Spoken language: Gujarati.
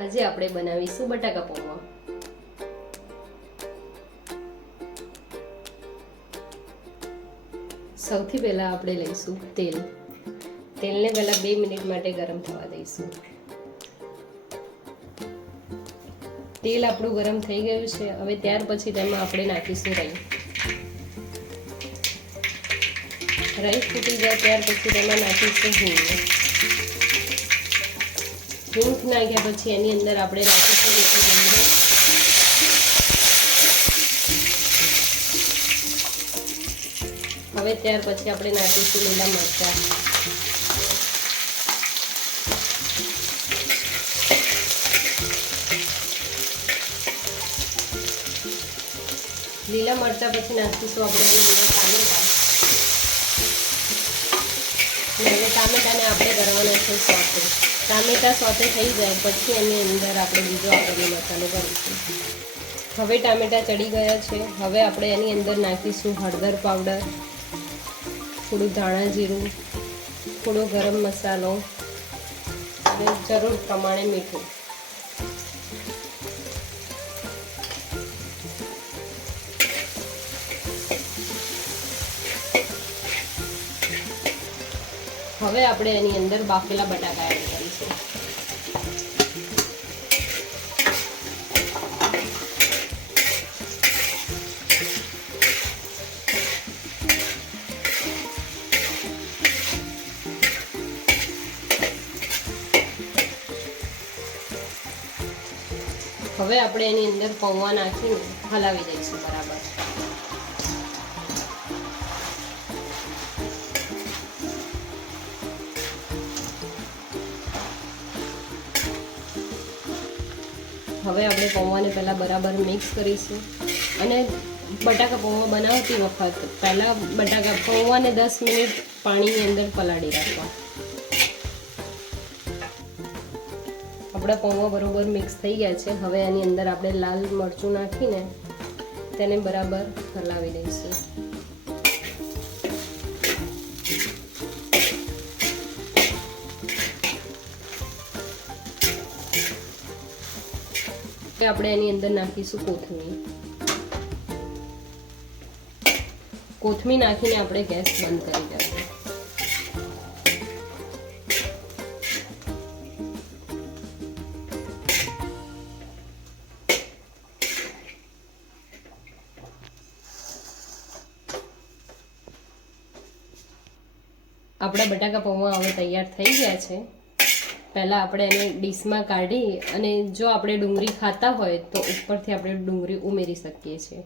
આજે આપણે બનાવીશું બટાકા પૌવા। સૌથી પહેલા આપણે લઈશું તેલ। તેલને પહેલા 2 મિનિટ માટે ગરમ થવા દઈશું। તેલ આપણું ગરમ થઈ ગયું છે। હવે ત્યાર પછી તેમાં આપણે નાખીશું રાઈ। રાઈ ફૂટી જાય ત્યાર પછી તેમાં નાખીશું હિંગ। હિંગ નાખ્યા પછી એની અંદર આપણે નાખીશું મીઠું લીમડો। હવે ત્યાર પછી આપણે નાખીશું લીલા મરચાં। લીલા મરચાં પછી નાખીશું આપણે એની અંદર ટામેટાં। હવે ટામેટાને આપણે કરવાના છે સોતે। ટામેટા સોતે થઈ જાય પછી એની અંદર આપણે બીજો આગળનો મસાલો કરીશું। હવે ટામેટા ચડી ગયા છે। હવે આપણે એની અંદર નાખીશું હળદર પાવડર, થોડું ધાણા જીરું, થોડો ગરમ મસાલો અને જરૂર પ્રમાણે મીઠું। હવે આપણે એની અંદર બાફેલા બટાકા એડ કરીશું। હવે આપણે એની અંદર પૌવા નાખીને હલાવી દઈશું બરાબર। હવે આપણે પૌવાને પહેલાં બરાબર મિક્સ કરીશું અને બટાકા પૌવા બનાવતી વખત પહેલાં પૌવાને 10 મિનિટ પાણીની અંદર પલાળી રાખવા। આપણા પૌવા બરોબર મિક્સ થઈ ગયા છે। હવે એની અંદર આપણે લાલ મરચું નાખીને તેને બરાબર હલાવી દઈશું। આપણે એની અંદર નાખીશું કોથમીર। કોથમીર નાખીને આપણે ગેસ બંધ કરી દઈશું। આપણા બટાકા પૌવા હવે તૈયાર થઈ ગયા છે। પહેલાં આપણે એને ડીશમાં કાઢી અને જો આપણે ડુંગળી ખાતા હોય તો ઉપરથી આપણે ડુંગળી ઉમેરી શકીએ છીએ।